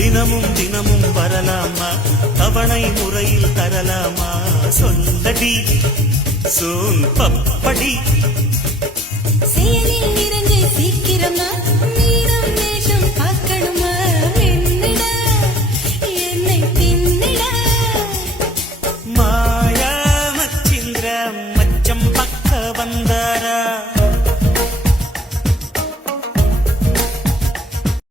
தினமும் தினமும் வரலாமா தவணை முறையில் தரலாமா சொல்லடி சோன் பப்படி செயலில் இறங்கு சீக்கிரமா